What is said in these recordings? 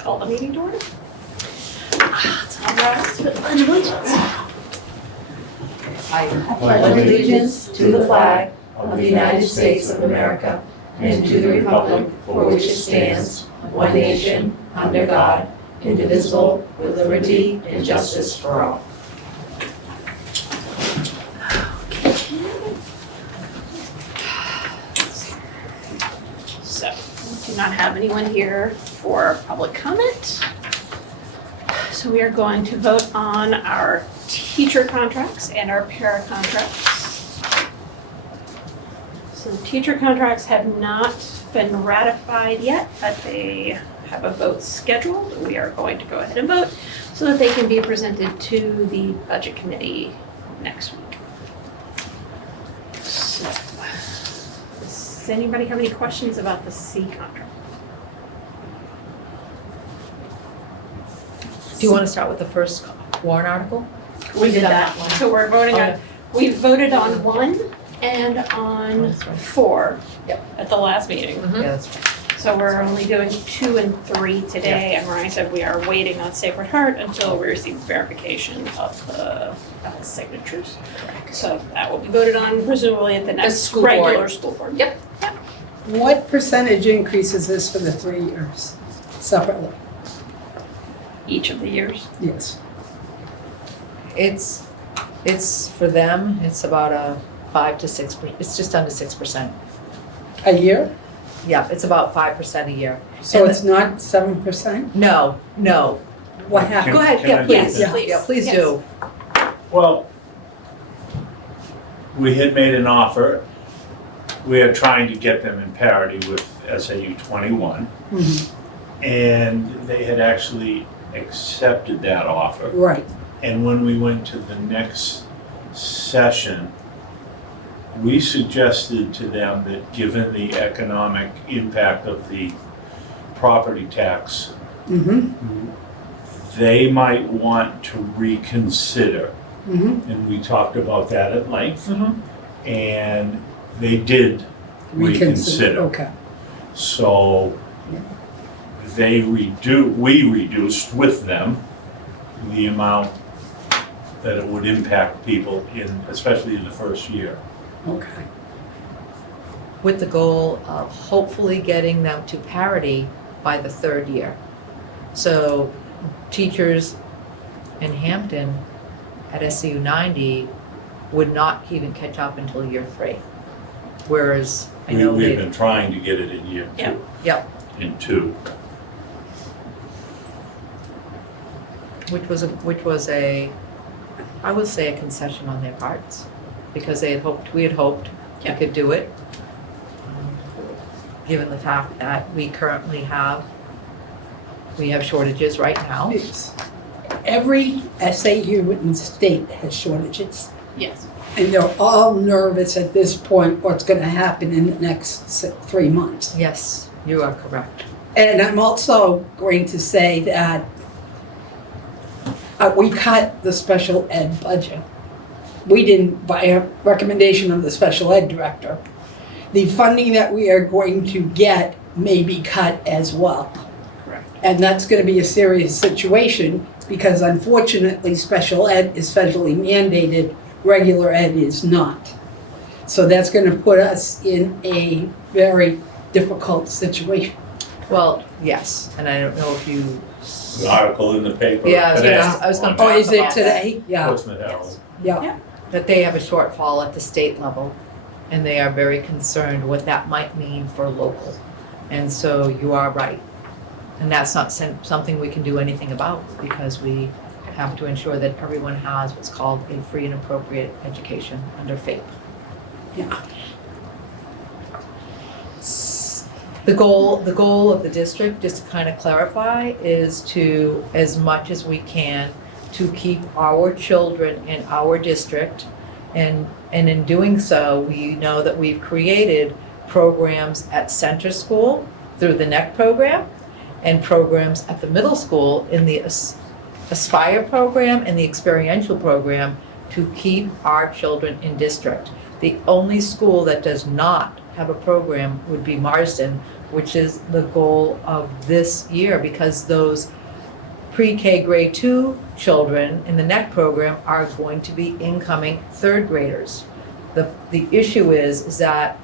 call the meeting to order. Let's all rise for the Pledge of Allegiance. I pledge allegiance to the flag of the United States of America and to the republic for which it stands, one nation, under God, indivisible, with liberty and justice for all. So, we do not have anyone here for public comment. So we are going to vote on our teacher contracts and our para contracts. So the teacher contracts have not been ratified yet, but they have a vote scheduled. We are going to go ahead and vote so that they can be presented to the budget committee next week. So, does anybody have any questions about the C contract? Do you want to start with the first warrant article? We did that. one. So we're voting on, Okay. we voted on 1 and on That's right. 4 Yep. at the last meeting. Yeah, that's right. So we're only doing 2 and 3 today, and Ryan said we are waiting on Sacred Heart until we receive verification of the signatures. So that will be voted on presumably at the next school board. regular school board. Yep. What percentage increase is this for the 3 years separately? Each of the years. Yes. It's for them, it's about a 5 to 6, it's just under 6%. A year? Yeah, it's about 5% a year. So And it's not 7%? No. What happened? Go ahead, Can yeah, I please. Yes, please. Yeah, please Yes. do. Well, we had made an offer. We are trying to get them in parity with SAU91, Mhm. and they had actually accepted that offer. Right. And when we went to the next session, we suggested to them that given the economic impact of the property tax, Mm-hmm. they might want to reconsider. Mm-hmm. And we talked about that at length. Mhm. And they did reconsider. Okay. So we reduced with them the amount that it would impact people especially in the first year. Okay. With the goal of hopefully getting them to parity by the 3rd year. So teachers in Hampton at SAU90 would not even catch up until year 3. Whereas I know We've they, been trying to get it in year Yeah. 2. Yep. In 2. which was a, I would say a concession on their parts, because we had hoped we Yeah. could do it. Given the fact that we have shortages right now. Yes. Every SAU in the state has shortages. Yes. And they're all nervous at this point what's going to happen in the next 3 months. Yes, you are correct. And I'm also going to say that we cut the special ed budget. We didn't, by a recommendation of the special ed director. The funding that we are going to get may be cut as well. Correct. And that's going to be a serious situation because unfortunately, special ed is federally mandated, regular ed is not. So that's going to put us in a very difficult situation. Well, yes, and I don't know if you, An article in the paper Yeah, today. I was gonna on talk Oh, is it about today? Yeah, Portsmouth Herald. yeah. that they have a shortfall at the state level, and they are very concerned what that might mean for local. And so you are right. And that's not something we can do anything about, because we have to ensure that everyone has what's called a free and appropriate education under FAPE. Yeah. The goal of the district, just to kind of clarify, is to, as much as we can, to keep our children in our district. And in doing so, we know that we've created programs at center school through the NEC program, and programs at the middle school in the Aspire program and the experiential program to keep our children in district. The only school that does not have a program would be Marsden, which is the goal of this year, because those pre-K grade 2 children in the NEC program are going to be incoming third graders. The issue is that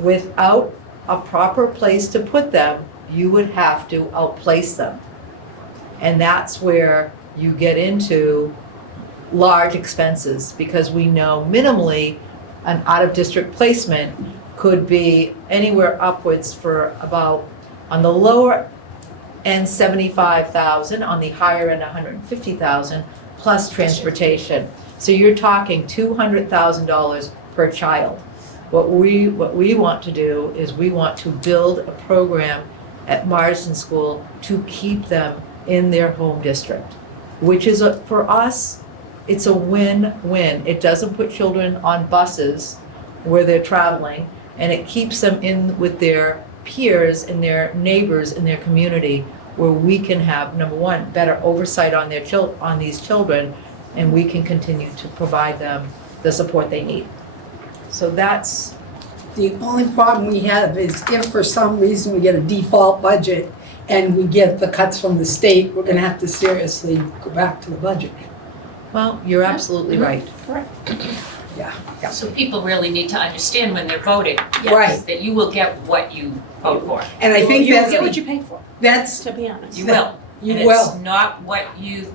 without a proper place to put them, you would have to outplace them. And that's where you get into large expenses, because we know minimally an out-of-district placement could be anywhere upwards for about, on the lower end, 75,000, on the higher end, 150,000, plus transportation. So you're talking $200,000 per child. What we want to do is we want to build a program at Marsden School to keep them in their home district, which is, for us, it's a win-win. It doesn't put children on buses where they're traveling, and it keeps them in with their peers and their neighbors in their community, where we can have, number one, better oversight on on these children, and we can continue to provide them the support they need. So that's, The only problem we have is if for some reason we get a default budget and we get the cuts from the state, we're gonna have to seriously go back to the budget. well, you're absolutely right. Correct. Yeah. So people really need to understand when they're voting, Right. that you will get what you vote for. And I think You that's, get what you pay for, that's, to be honest. You will. you And will. it's not what you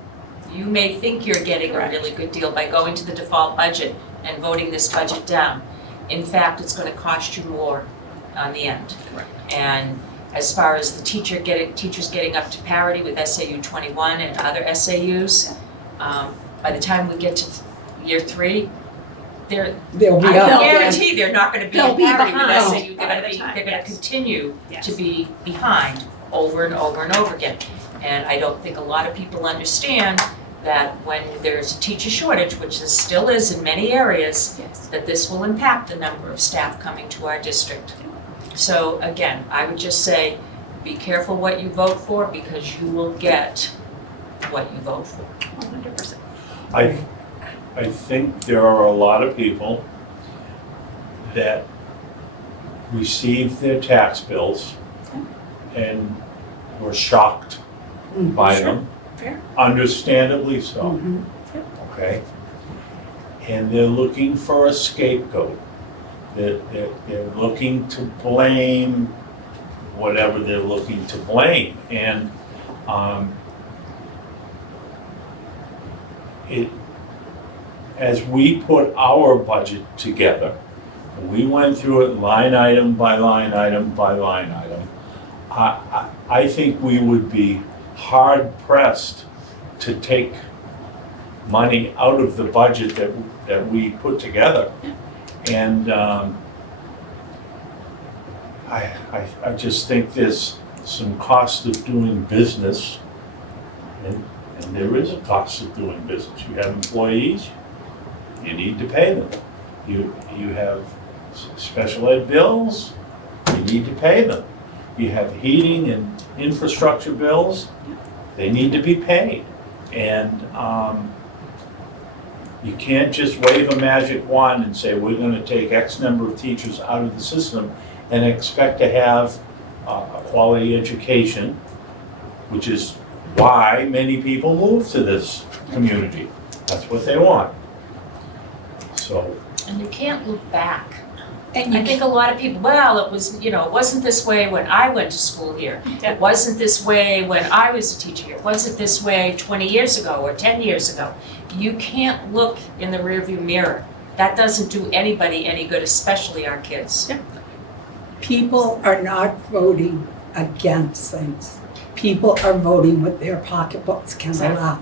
may think you're getting a Correct. really good deal by going to the default budget and voting this budget down. In fact, it's gonna cost you more on the end. Correct. And as far as the teachers getting up to parity with SAU21 and other SAUs, by the time we get to year 3, They'll I be up. guarantee they're not gonna be They'll in be parity with behind SAU, by the time, they're gonna yes. continue Yes. to be behind over and over and over again. And I don't think a lot of people understand that when there's a teacher shortage, which there still is in many areas, Yes. that this will impact the number of staff coming to our district. So again, I would just say, be careful what you vote for, because you will get what you vote for. 100%. I think there are a lot of people that receive their tax bills and were shocked by Sure. them, Fair. understandably so, Mhm. okay? And they're looking for a scapegoat. They're looking to blame whatever they're looking to blame. And as we put our budget together, we went through it line item by line item by line item. I think we would be hard pressed to take money out of the budget that we put together. And I just think there's some cost of doing business, and there is a cost of doing business. You have employees, you need to pay them. You have special ed bills, you need to pay them. You have heating and infrastructure bills, they need to be paid. And you can't just wave a magic wand and say, we're gonna take X number of teachers out of the system and expect to have a quality education, which is why many people move to this community. That's what they want. So, And you can't look back. And I you think a lot of people, well, it was, it wasn't this way when I went to school here. Yeah. It wasn't this way when I was a teacher here. It wasn't this way 20 years ago or 10 years ago. You can't look in the rearview mirror. That doesn't do anybody any good, especially our kids. people are not voting against things. People are voting what their pocketbooks can allow.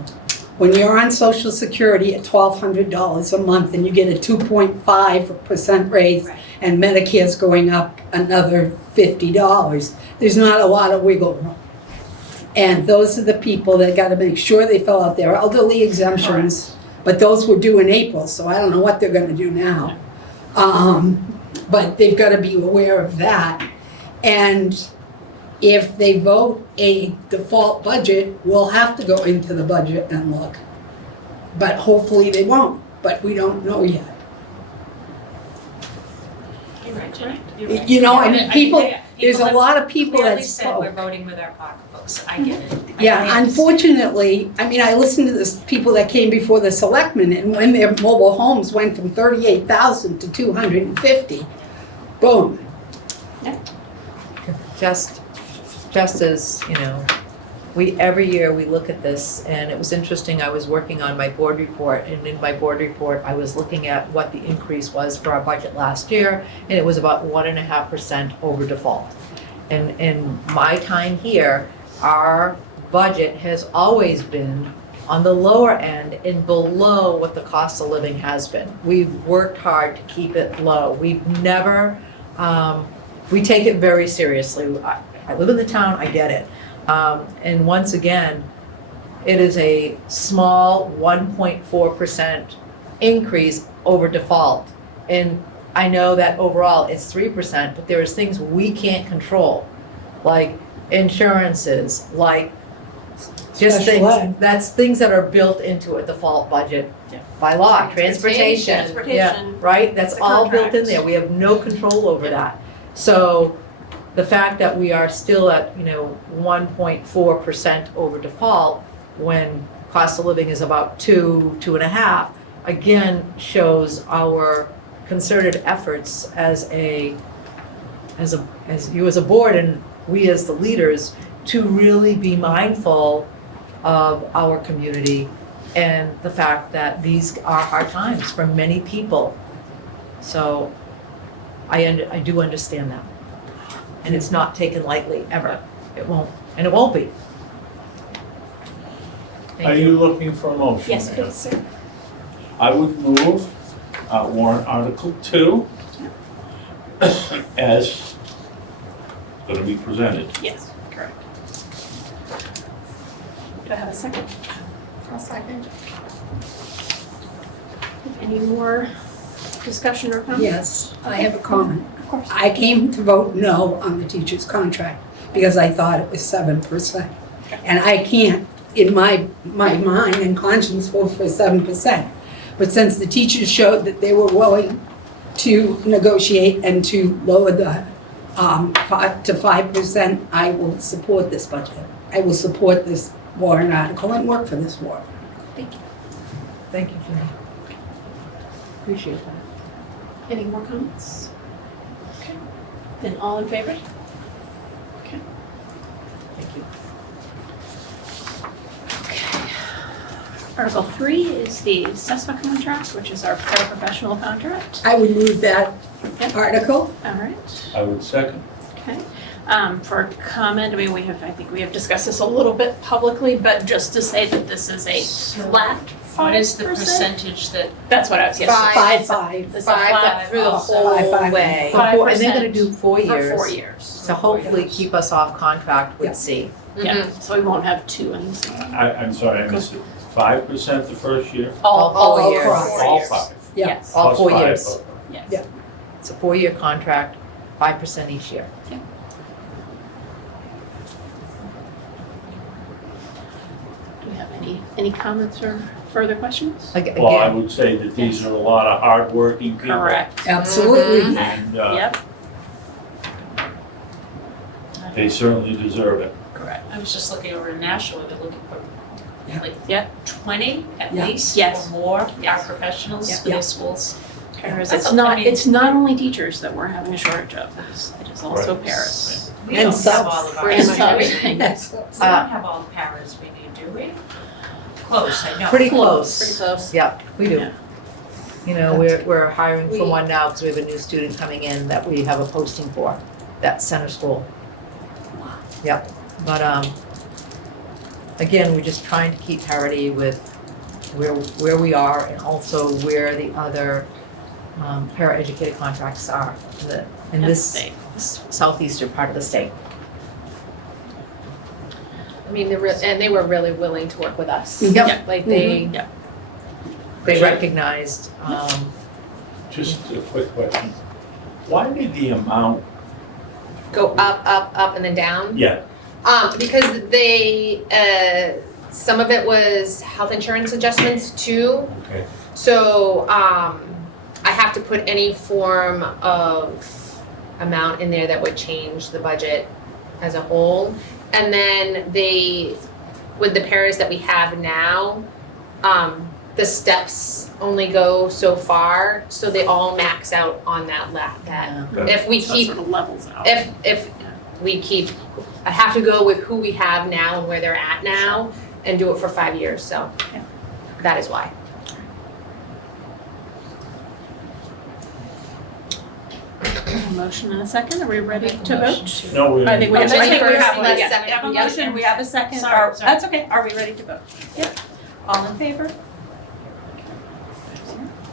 When you're on Social Security at $1,200 a month and you get a 2.5% raise and Medicare's going up another $50, there's not a lot of wiggle room. And those are the people that gotta make sure they fill out their elderly exemptions, but those were due in April, so I don't know what they're gonna do now. But they've gotta be aware of that. And if they vote a default budget, we'll have to go into the budget and look. But hopefully they won't, but we don't know yet. You're right, Jenny. You're right. You know, I Yeah, mean, people, there's there's a lot of people clearly that said we're spoke. voting with our pocketbooks. I get it. I Yeah, get it. unfortunately, I mean, I listened to this, people that came before the selectmen, and when their mobile homes went from 38,000 to 250, boom. Just as, you know, every year we look at this, and it was interesting, I was working on my board report, and in my board report, I was looking at what the increase was for our budget last year, and it was about 1.5% over default. And in my time here, our budget has always been on the lower end and below what the cost of living has been. We've worked hard to keep it low. We've never, we take it very seriously. I live in the town, I get it. And once again, it is a small 1.4% increase over default. And I know that overall it's 3%, but there's things we can't control, like insurances, like just Special things, ed. that's things that are built into a default budget Yeah. by law, transportation. Yeah, Transportation. right, that's The all built in contracts. there, we have no control over that. So the fact that we are still at, 1.4% over default when cost of living is about 2.5, again, shows our concerted efforts as you as a board and we as the leaders to really be mindful of our community and the fact that these are hard times for many people. So I do understand that. And it's not taken lightly, ever. It won't, and it won't be. Are Thank you looking for a motion? Yes, ma'am? please, sir. I would move warrant Article 2 as going to be presented. Yes, correct. Do I have a second? I'll second. Any more discussion or comments? Yes, I have a comment. Of course. I came to vote no on the teacher's contract because I thought it was 7%. And I can't, in my mind and conscience, vote for 7%. But since the teachers showed that they were willing to negotiate and to lower the 5%, I will support this budget. I will support this warrant article and work for this warrant. Thank you. Thank you, Jenny. Appreciate that. Any more comments? Okay. Then all in favor? Okay. Thank you. Article 3 is the CESFA contract, which is our paraprofessional contract. I would move that Yep. article. All right. I would second. Okay. For comment, I mean, I think we have discussed this a little bit publicly, but just to say that this is a flat 5%. What is the percentage that, That's what I was, yes. 5. It's a flat Through the whole Five. way. For and they're gonna do 4 for years. 4 years. To hopefully keep us off contract Yeah. with C. Yeah, so we won't have two in this. I'm sorry, I missed it. 5% the first year? All years. across. All 5? Yeah. Yes, All Plus 4 5, years. okay. yes. Yeah. It's a 4-year contract, 5% each year. Do we have any comments or further questions? Well, I Again, would say that these are a lot of hardworking people. Correct. Absolutely. And Yep, they certainly deserve it. correct. I was just looking over in Nashua, they're looking for Yeah. like Yep. 20 at Yeah. least Yes. or more Yes. paraprofessionals for Yeah. their schools. Paras, That's it's a- not, I mean- it's not only teachers that we're having a shortage of, it is also Right. paras. We And don't subs. have all of our. And We subs. don't That's- have all the paras we need, do we? Close, I know. pretty Pretty close. close. Yeah, we do. Yeah. You know, we're hiring for We- one now because we have a new student coming in that we have a posting for. That's center school. Yep, but again, we're just trying to keep parity with where we are and also where the other paraeducated contracts are in And this state. southeastern part of the state. I mean, and they were really willing to work with us. Yep. Yeah. Like they, They recognized, Just a quick question. Why did the amount, go up, and then down. yeah, Because they, some of it was health insurance adjustments too. amount in there that would change the budget as a whole. And then with the paras that we have now, the steps only go so far, so they all max out on that if we So it keep, sort of levels out. if we keep, I have to go with who we have now and where they're at now and do it for 5 years, so Yeah. that is why. A motion and a second, are we ready to vote? No, we. I think we have, I think we first, have a yes, second. we have a Yep. motion, we have a second, Sorry, or, sorry. that's okay, are we ready to vote? Yep, all in favor?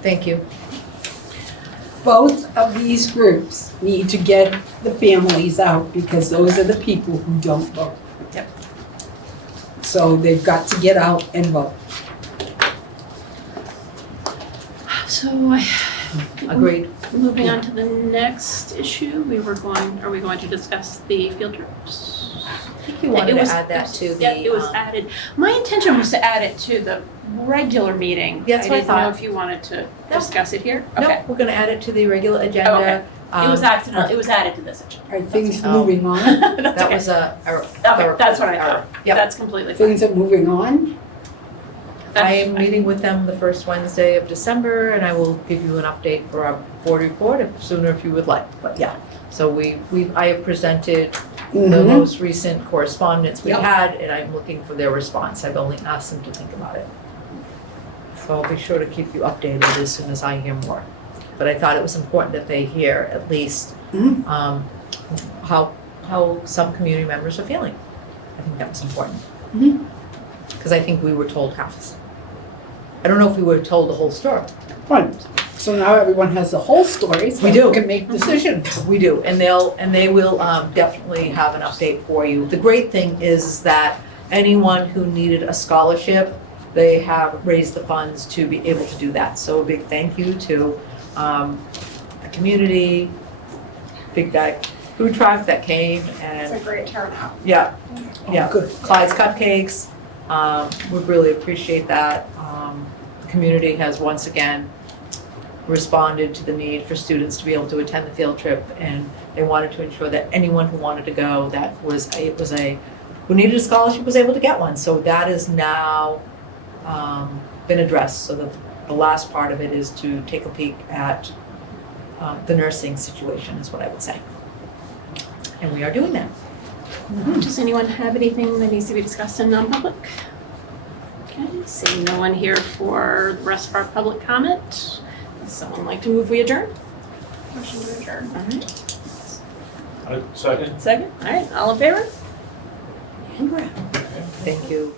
Thank you. Both of these groups need to get the families out because those are the people who don't vote. Yep. So they've got to get out and vote. So, Agreed. moving on to the next issue, are we going to discuss the field trips? I think you wanted to add that to the. Yeah, it was added, my intention was to add it to the regular meeting. That's what I didn't know thought. if you wanted to No. discuss it here, okay. No, we're gonna add it to the regular agenda. Okay. It was Um, accidental, it was added to this agenda. Are things Oh. moving on? That's That okay. was a. Okay, that's what I thought, Yep. that's completely fine. Things are moving on? I am meeting with them the first Wednesday of December, and I will give you an update for our board report sooner if you would like, but yeah. So I have presented the Mhm. most recent correspondence we Yep. had, and I'm looking for their response. I've only asked them to think about it. So I'll be sure to keep you updated as soon as I hear more. But I thought it was important that they hear at least Mhm. how some community members are feeling. I think that was important. Mhm. Because I think we were told half. I don't know if we were told the whole story. Right. So now everyone has the whole story, so We do. we can make decisions. We do, and they will definitely have an update for you. The great thing is that anyone who needed a scholarship, they have raised the funds to be able to do that. So a big thank you to the community, big bag food truck that came and. It's a great turnout. Yeah, yeah. Oh, good. Clyde's Cupcakes, we really appreciate that. The community has once again responded to the need for students to be able to attend the field trip, and they wanted to ensure that anyone who wanted to go who needed a scholarship was able to get one. So that is now been addressed. So the last part of it is to take a peek at the nursing situation is what I would say. And we are doing that. Does anyone have anything that needs to be discussed in non-public? Okay, seeing no one here for the rest of our public comment. Would someone like to move we adjourn? Motion to adjourn. All right. Second? Second, all right, all in favor? And we're out. Thank you.